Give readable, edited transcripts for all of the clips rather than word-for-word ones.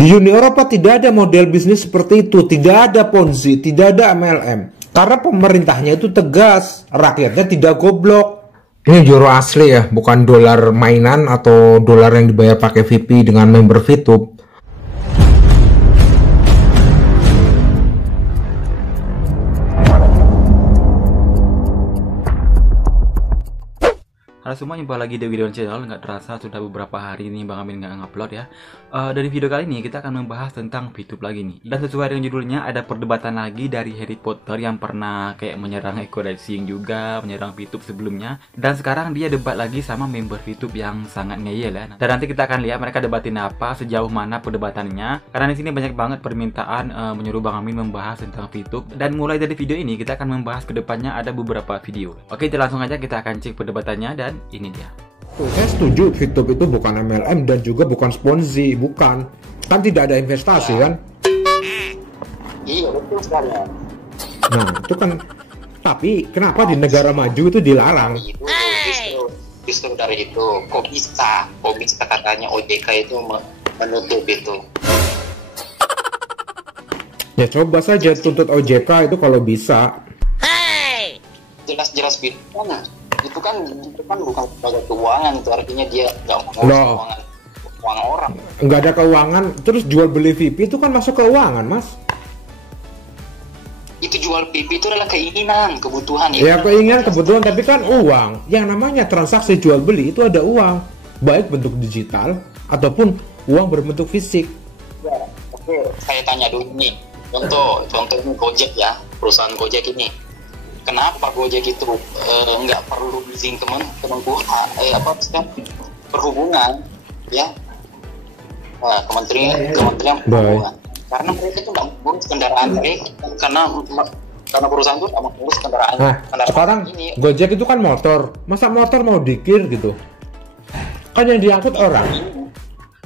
Di Uni Eropa tidak ada model bisnis seperti itu, tidak ada Ponzi, tidak ada MLM. Karena pemerintahnya itu tegas, rakyatnya tidak goblok. Ini euro asli ya, bukan dolar mainan atau dolar yang dibayar pakai VP dengan member VTube. Halo semua, jumpa lagi di video channel. Nggak terasa sudah beberapa hari ini Bang Amin nggak ngupload ya. Dari video kali ini kita akan membahas tentang VTube lagi nih. Dan sesuai dengan judulnya, ada perdebatan lagi dari Harry Potter yang pernah kayak menyerang Eko Racing juga, menyerang VTube sebelumnya. Dan sekarang dia debat lagi sama member VTube yang sangat ngeyel ya. Dan nanti kita akan lihat mereka debatin apa, sejauh mana perdebatannya. Karena di sini banyak banget permintaan menyuruh Bang Amin membahas tentang VTube. Dan mulai dari video ini kita akan membahas ke depannya ada beberapa video. Oke, langsung aja kita akan cek perdebatannya dan ini dia. Saya setuju VTube itu bukan MLM dan juga bukan Ponzi, bukan. Kan tidak ada investasi kan? Iya, betul sekali. Nah, itu kan. Tapi kenapa di negara maju itu dilarang? Justru dari itu, kok bisa katanya OJK itu menutup itu. Ya coba saja tuntut OJK itu kalau bisa. Jelas-jelas itu kan bukan sebagai keuangan, itu artinya dia nggak mau keuangan orang. Nggak ada keuangan, terus jual beli VIP itu kan masuk keuangan, Mas. Itu jual VIP itu adalah keinginan, kebutuhan. Ya keinginan, kebutuhan, tapi kan uang. Yang namanya transaksi jual beli itu ada uang, baik bentuk digital ataupun uang berbentuk fisik. Ya, oke. Saya tanya dulu nih, contohnya Gojek ya, perusahaan Gojek ini. Kenapa Gojek itu nggak perlu izin Kemenkumham, perhubungan, ya, Kementerian Perhubungan, karena mereka itu nggak mengurus kendaraan mereka, karena perusahaan itu nggak mengurus kendaraan. Nah, sekarang ini. Gojek itu kan motor, masa motor mau dikir gitu? Kan yang diangkut orang.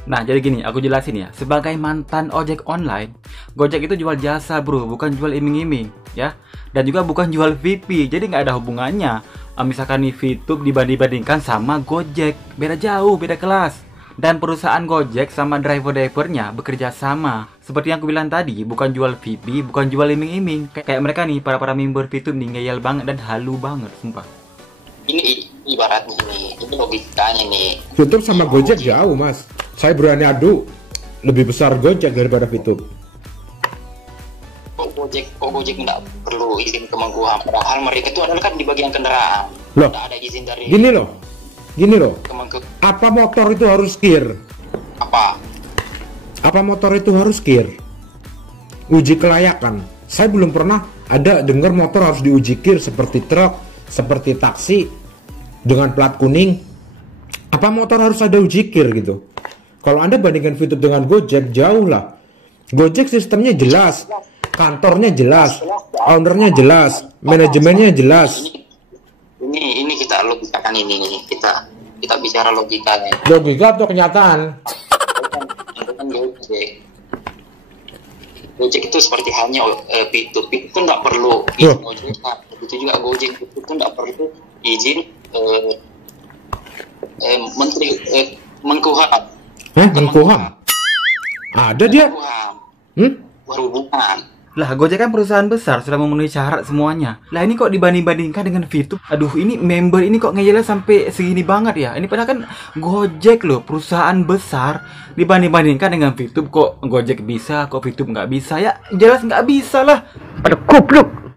Nah, jadi gini, aku jelasin ya. Sebagai mantan ojek online, Gojek itu jual jasa bro, bukan jual iming-iming ya. Dan juga bukan jual VP, jadi nggak ada hubungannya. Misalkan nih VTube dibanding-bandingkan sama Gojek, beda jauh, beda kelas. Dan perusahaan Gojek sama driver-drivernya bekerja sama. Seperti yang aku bilang tadi, bukan jual VP, bukan jual iming-iming. Kayak mereka nih, para member VTube nih, ngeyel banget dan halu banget, sumpah. Ini ibaratnya ini logikanya nih. VTube sama Gojek jauh, Mas. Saya berani adu, lebih besar Gojek daripada VTube. Kok Gojek nggak perlu izin Kemenkumham, padahal mereka itu adalah kan di bagian kendaraan. Loh, nggak ada izin dari gini loh. Apa motor itu harus kir? Apa motor itu harus kir? Uji kelayakan. Saya belum pernah ada dengar motor harus diuji kir seperti truk, seperti taksi dengan plat kuning. Apa motor harus ada uji kir gitu? Kalau Anda bandingkan VTube dengan Gojek, jauh lah. Gojek sistemnya jelas, kantornya jelas, ownernya jelas, manajemennya jelas. Ini kita logikakan ini kita bicara logikanya. Logika atau kenyataan? Gojek itu seperti halnya VTube itu nggak perlu izin OJK. Begitu juga Gojek itu nggak perlu izin Menteri Menkumham. Menkumham? Ada dia? Perhubungan. Lah, Gojek kan perusahaan besar, sudah memenuhi syarat semuanya. Lah, ini kok dibanding-bandingkan dengan VTube? Aduh, ini member ini kok ngeyelnya sampai segini banget ya? Ini padahal kan Gojek loh, perusahaan besar. Dibanding-bandingkan dengan VTube, kok Gojek bisa, kok VTube nggak bisa? Ya, jelas nggak bisa lah. Ada goblok.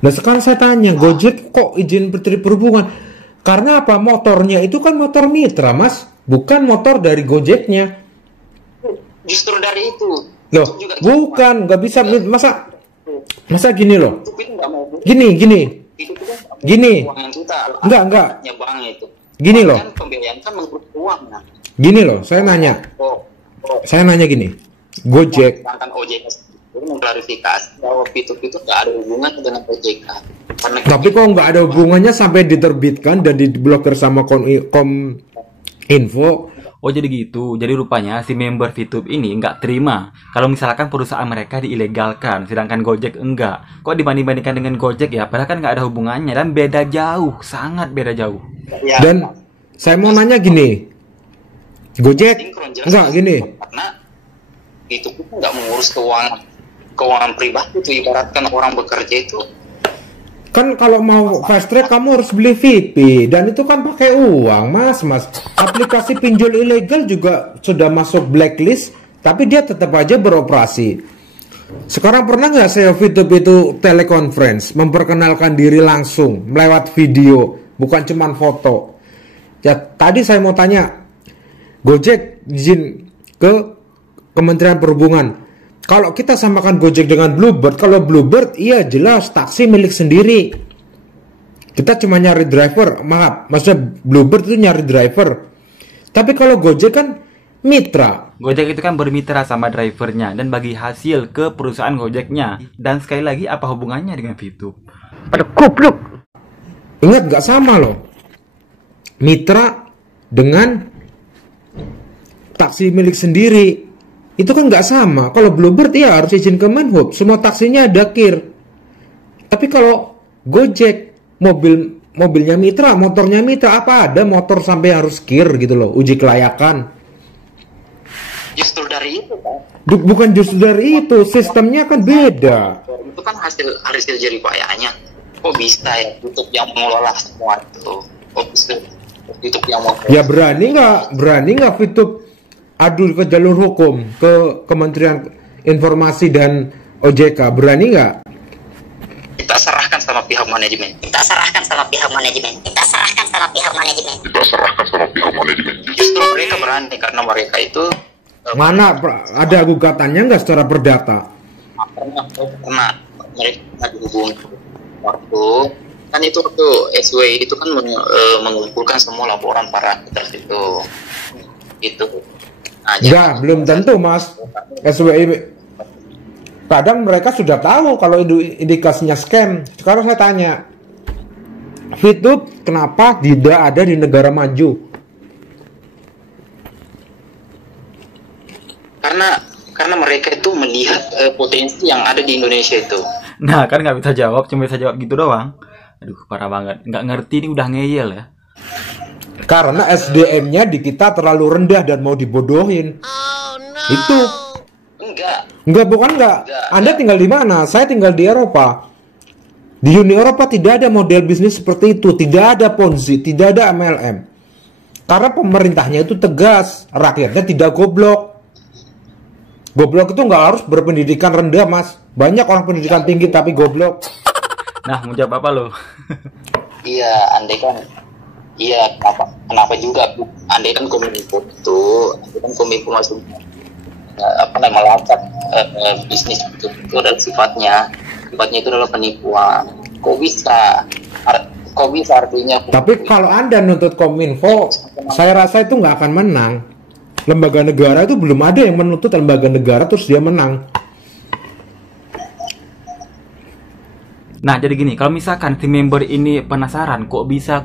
Nah, sekarang saya tanya, Gojek kok izin Menteri Perhubungan? Karena apa? Motornya itu kan motor mitra, Mas. Bukan motor dari Gojeknya. Justru dari itu. Loh, bukan, nggak bisa. Masa gini loh. Gini. Enggak. Gini loh. Gini loh, saya nanya. Saya nanya gini. Gojek. Mengklarifikasi bahwa VTube itu nggak ada hubungan dengan OJK. Tapi kok nggak ada hubungannya sampai diterbitkan dan diblokir sama Info. Oh, jadi gitu. Jadi rupanya si member VTube ini nggak terima kalau misalkan perusahaan mereka diilegalkan, sedangkan Gojek enggak. Kok dibanding-bandingkan dengan Gojek ya? Padahal kan nggak ada hubungannya dan beda jauh, sangat beda jauh. Dan saya mau nanya gini, Gojek enggak gini. itu pun nggak mengurus keuangan pribadi itu, ibaratkan orang bekerja itu. Kan kalau mau fast track kamu harus beli VP dan itu kan pakai uang, Mas. Aplikasi pinjol ilegal juga sudah masuk blacklist, tapi dia tetap aja beroperasi. Sekarang pernah nggak saya itu teleconference, memperkenalkan diri langsung melewat video, bukan cuman foto. Ya tadi saya mau tanya, Gojek izin ke Kementerian Perhubungan. Kalau kita samakan Gojek dengan Bluebird, kalau Bluebird iya jelas taksi milik sendiri. Kita cuma nyari driver, maksudnya Bluebird itu nyari driver. Tapi kalau Gojek kan mitra. Gojek itu kan bermitra sama drivernya dan bagi hasil ke perusahaan Gojeknya. Dan sekali lagi apa hubungannya dengan VTube? Pada goblok. Ingat nggak sama loh. Mitra dengan taksi milik sendiri. Itu kan nggak sama. Kalau Bluebird ya harus izin ke Menhub. Semua taksinya ada KIR. Tapi kalau Gojek, mobilnya mitra, motornya mitra, apa ada motor sampai harus KIR gitu loh, uji kelayakan. Justru dari itu kan. Bukan justru dari itu, sistemnya kan beda. Itu kan hasil jerih payahnya. Kok bisa ya YouTube yang mengelola semua itu? Kok bisa YouTube yang mau? Ya berani nggak VTube adu ke jalur hukum ke Kementerian Informasi dan OJK, berani nggak? Kita serahkan sama pihak manajemen. Justru mereka berani karena mereka itu mana ada gugatannya nggak secara perdata? Karena mereka dihubungi waktu kan itu SW itu kan mengumpulkan semua laporan para aktivis itu. Nah, ya, belum tentu Mas. SWI kadang mereka sudah tahu kalau indikasinya scam. Sekarang saya tanya, VTube kenapa tidak ada di negara maju? Karena mereka itu melihat potensi yang ada di Indonesia itu. Nah kan nggak bisa jawab, cuma bisa jawab gitu doang. Aduh parah banget, nggak ngerti ini udah ngeyel ya. Karena SDM-nya di kita terlalu rendah dan mau dibodohin. Oh, no. Itu. Enggak. Anda tinggal di mana? Saya tinggal di Eropa. Di Uni Eropa tidak ada model bisnis seperti itu. Tidak ada Ponzi, tidak ada MLM. Karena pemerintahnya itu tegas. Rakyatnya tidak goblok. Goblok itu nggak harus berpendidikan rendah, Mas. Banyak orang pendidikan tinggi tapi goblok. Nah, mau jawab apa lo? Iya, andai kan. Iya, kenapa juga andai kan Kominfo masuk melacak bisnis itu adalah sifatnya itu adalah penipuan. Kok bisa artinya? Tapi kalau Anda nuntut Kominfo, saya rasa itu nggak akan menang. Lembaga negara itu belum ada yang menuntut lembaga negara terus dia menang. Nah jadi gini, kalau misalkan si member ini penasaran kok bisa,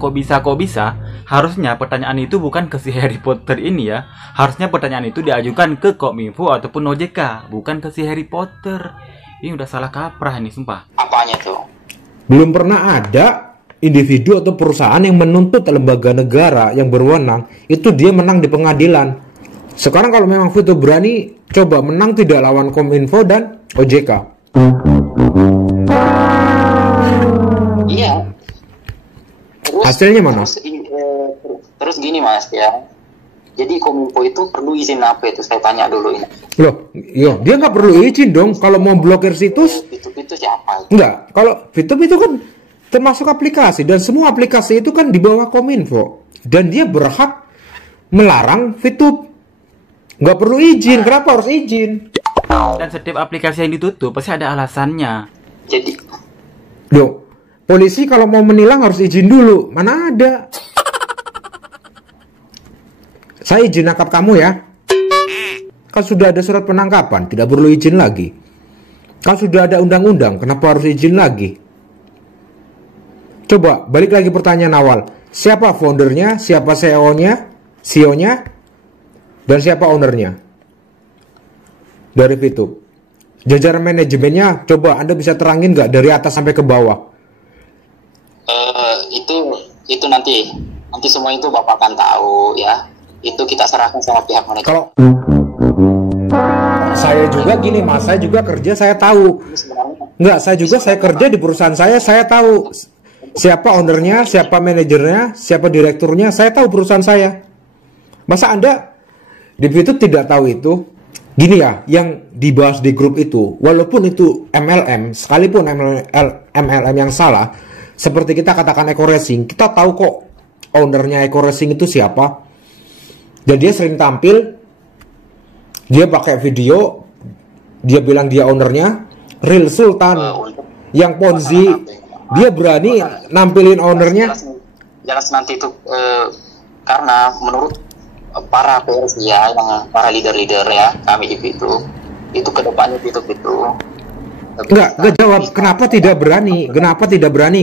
harusnya pertanyaan itu bukan ke si Harry Potter ini ya. Harusnya pertanyaan itu diajukan ke Kominfo ataupun OJK, bukan ke si Harry Potter. Ini udah salah kaprah ini sumpah. Apanya tuh? Belum pernah ada individu atau perusahaan yang menuntut lembaga negara yang berwenang itu dia menang di pengadilan. Sekarang kalau memang VTube berani, coba menang tidak lawan Kominfo dan OJK. Iya. Hasilnya mana? Terus gini Mas ya. Jadi Kominfo itu perlu izin apa itu? Saya tanya dulu ini. Loh, iya, dia nggak perlu izin dong kalau mau blokir situs. VTube itu siapa? Enggak, kalau VTube itu kan termasuk aplikasi dan semua aplikasi itu kan di bawah Kominfo dan dia berhak melarang VTube. Nggak perlu izin, kenapa harus izin? Dan setiap aplikasi yang ditutup pasti ada alasannya. Jadi, loh, polisi kalau mau menilang harus izin dulu. Mana ada? Saya izin nangkap kamu ya. Kan sudah ada surat penangkapan, tidak perlu izin lagi. Kan sudah ada undang-undang, kenapa harus izin lagi? Coba balik lagi pertanyaan awal. Siapa foundernya, siapa CEO-nya, dan siapa ownernya dari VTube? Jajaran manajemennya, coba Anda bisa terangin nggak dari atas sampai ke bawah? Itu nanti semua itu Bapak akan tahu ya. Itu kita serahkan sama pihak manajemen. Kalau Saya juga gini mas, saya juga kerja, saya tahu. Enggak, saya kerja di perusahaan saya tahu siapa ownernya, siapa manajernya, siapa direkturnya, saya tahu perusahaan saya. Masa Anda di situ tidak tahu itu? Gini ya, yang dibahas di grup itu, walaupun itu MLM, sekalipun MLM yang salah, seperti kita katakan Eco Racing, kita tahu kok ownernya Eco Racing itu siapa. Dan dia sering tampil, dia pakai video, dia bilang dia ownernya, Real Sultan, yang Ponzi, dia berani nampilin ownernya. Jelas nanti itu karena menurut para PRC ya, yang para leader-leader ya, kami di itu kedepannya itu enggak jawab kenapa tidak berani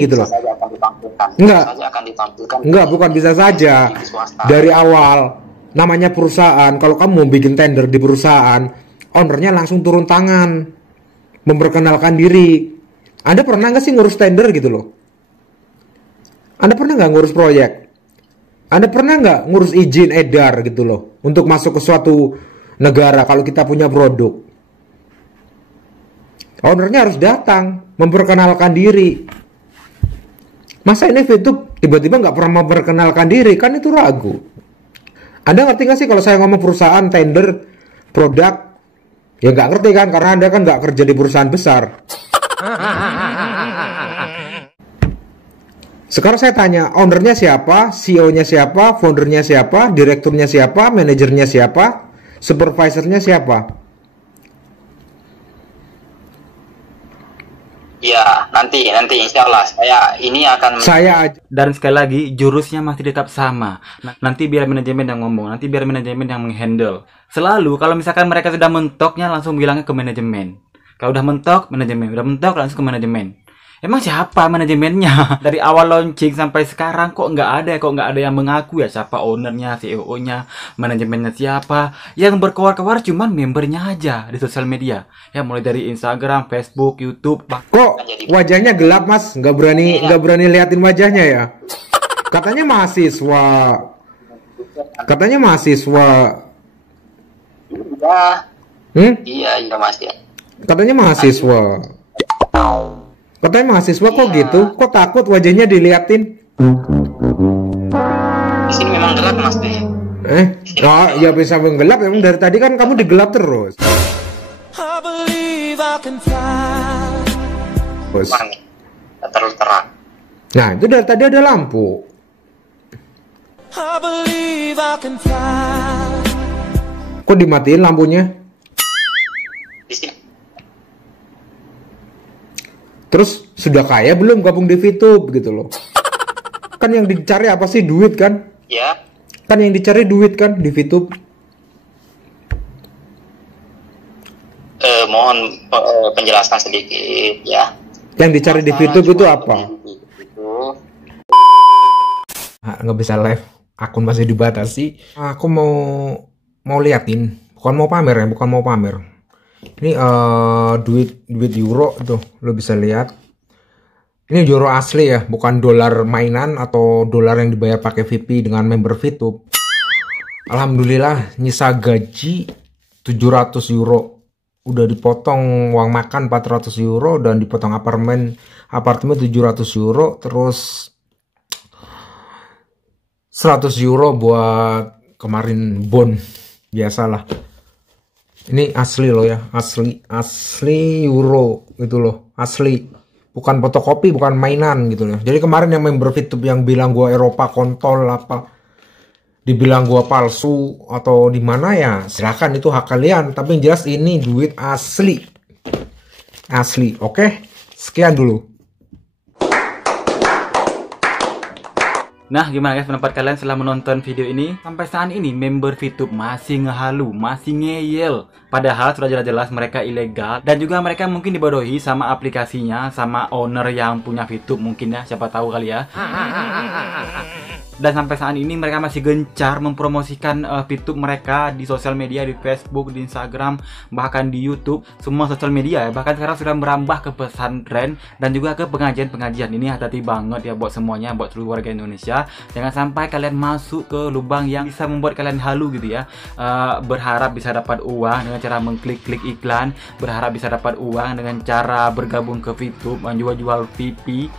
gitu loh. Enggak, bukan bisa saja. Dari awal namanya perusahaan, kalau kamu mau bikin tender di perusahaan, ownernya langsung turun tangan, memperkenalkan diri. Anda pernah nggak sih ngurus tender gitu loh? Anda pernah nggak ngurus proyek? Anda pernah nggak ngurus izin edar gitu loh untuk masuk ke suatu negara kalau kita punya produk? Ownernya harus datang memperkenalkan diri. Masa ini VTube tiba-tiba nggak pernah memperkenalkan diri, kan itu ragu. Anda ngerti nggak sih kalau saya ngomong perusahaan tender produk? Ya nggak ngerti kan, karena Anda kan nggak kerja di perusahaan besar. Sekarang saya tanya, ownernya siapa, CEO-nya siapa, foundernya siapa, direkturnya siapa, manajernya siapa, supervisornya siapa? Ya, nanti insya Allah dan sekali lagi jurusnya masih tetap sama. Nanti biar manajemen yang ngomong, nanti biar manajemen yang menghandle. Selalu kalau misalkan mereka sudah mentoknya langsung bilangnya ke manajemen. Kalau udah mentok manajemen, udah mentok langsung ke manajemen. Emang siapa manajemennya? Dari awal launching sampai sekarang kok nggak ada yang mengaku ya siapa ownernya, CEO-nya, manajemennya siapa. Yang berkewar-kewar cuman membernya aja di sosial media. Ya mulai dari Instagram, Facebook, YouTube. Kok wajahnya gelap mas? Nggak berani liatin wajahnya ya? Katanya mahasiswa. Iya mas ya. Katanya mahasiswa. Katanya mahasiswa kok gitu? Kok takut wajahnya diliatin? Di sini memang gelap mas deh. Oh ya bisa menggelap, emang dari tadi kan kamu digelap terus. Terlalu terang. Nah itu dari tadi ada lampu. Kok dimatiin lampunya? Di sini. Terus sudah kaya belum gabung di VTube gitu loh? Kan yang dicari apa sih, duit kan? Ya. Kan yang dicari duit kan di VTube. Mohon penjelasan sedikit ya. Yang dicari di VTube itu apa? Nggak bisa live, akun masih dibatasi. Aku mau liatin, bukan mau pamer ya, bukan mau pamer. Ini duit euro tuh, lo bisa lihat. Ini euro asli ya, bukan dolar mainan atau dolar yang dibayar pakai VP dengan member VTube. Alhamdulillah nyisa gaji 700 euro. Udah dipotong uang makan 400 euro dan dipotong apartemen 700 euro, terus 100 euro buat kemarin bon, biasalah. Ini asli loh ya, asli euro gitu loh, asli, bukan fotokopi, bukan mainan gitu loh. Jadi kemarin yang member VTube yang bilang gua Eropa kontol apa, dibilang gua palsu atau di mana ya, silakan, itu hak kalian. Tapi yang jelas ini duit asli, oke? Sekian dulu. Nah, gimana guys pendapat kalian setelah menonton video ini? Sampai saat ini member VTube masih ngehalu, masih ngeyel. Padahal sudah jelas-jelas mereka ilegal. Dan juga mereka mungkin dibodohi sama aplikasinya, sama owner yang punya VTube mungkin ya, siapa tahu kali ya. Dan sampai saat ini mereka masih gencar mempromosikan VTube mereka di sosial media, di Facebook, di Instagram, bahkan di YouTube, semua sosial media ya. Bahkan sekarang sudah merambah ke pesantren dan juga ke pengajian-pengajian. Ini hati-hati banget ya buat semuanya, buat seluruh warga Indonesia. Jangan sampai kalian masuk ke lubang yang bisa membuat kalian halu gitu ya. Berharap bisa dapat uang dengan cara mengklik-klik iklan, berharap bisa dapat uang dengan cara bergabung ke VTube, menjual-jual VP,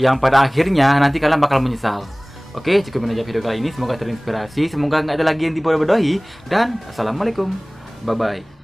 yang pada akhirnya nanti kalian bakal menyesal. Oke, cukup aja video kali ini. Semoga terinspirasi. Semoga nggak ada lagi yang dibodoh-bodohi. Dan assalamualaikum. Bye-bye.